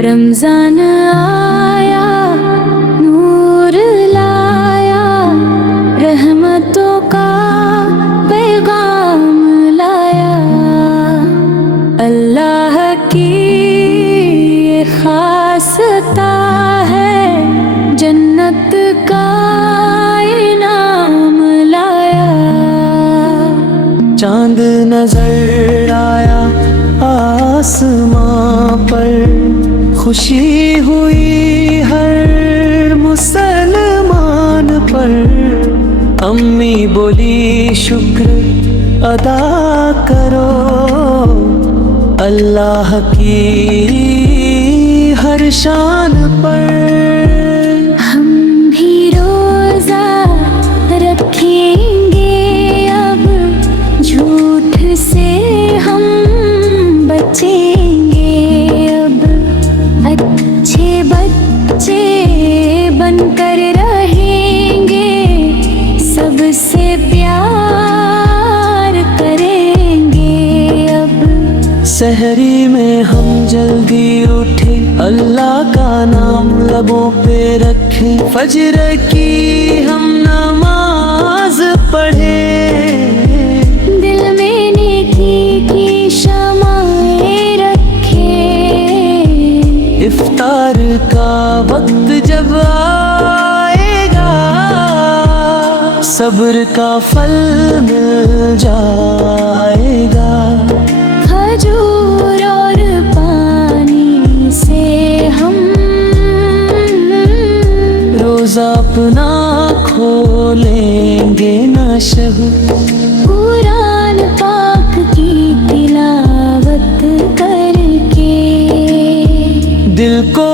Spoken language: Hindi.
रमजान आया, नूर लाया, रहमतों का पैगाम लाया। अल्लाह की ये खासता है, जन्नत का इनाम लाया। चांद नजर आया आसमां पर, खुशी हुई हर मुसलमान पर। अम्मी बोली शुक्र अदा करो, अल्लाह की हर शान पर। हम भी रोजा रखेंगे अब, झूठ से हम बचेंगे अब। अच्छे बच्चे बनकर रहेंगे, सबसे प्यार करेंगे अब। सहरी में हम जल्दी उठे, अल्लाह का नाम लबों पे रखे। फजर की हम नमाज पढ़े, दिल में नेकी की शमाएं रखे। इफ्तार का वक्त जब आएगा, सब्र का फल मिल जाएगा। खजूर और पानी से हम रोजा अपना खोलेंगे न शब। कुरान पाक की तिलावत करके दिल को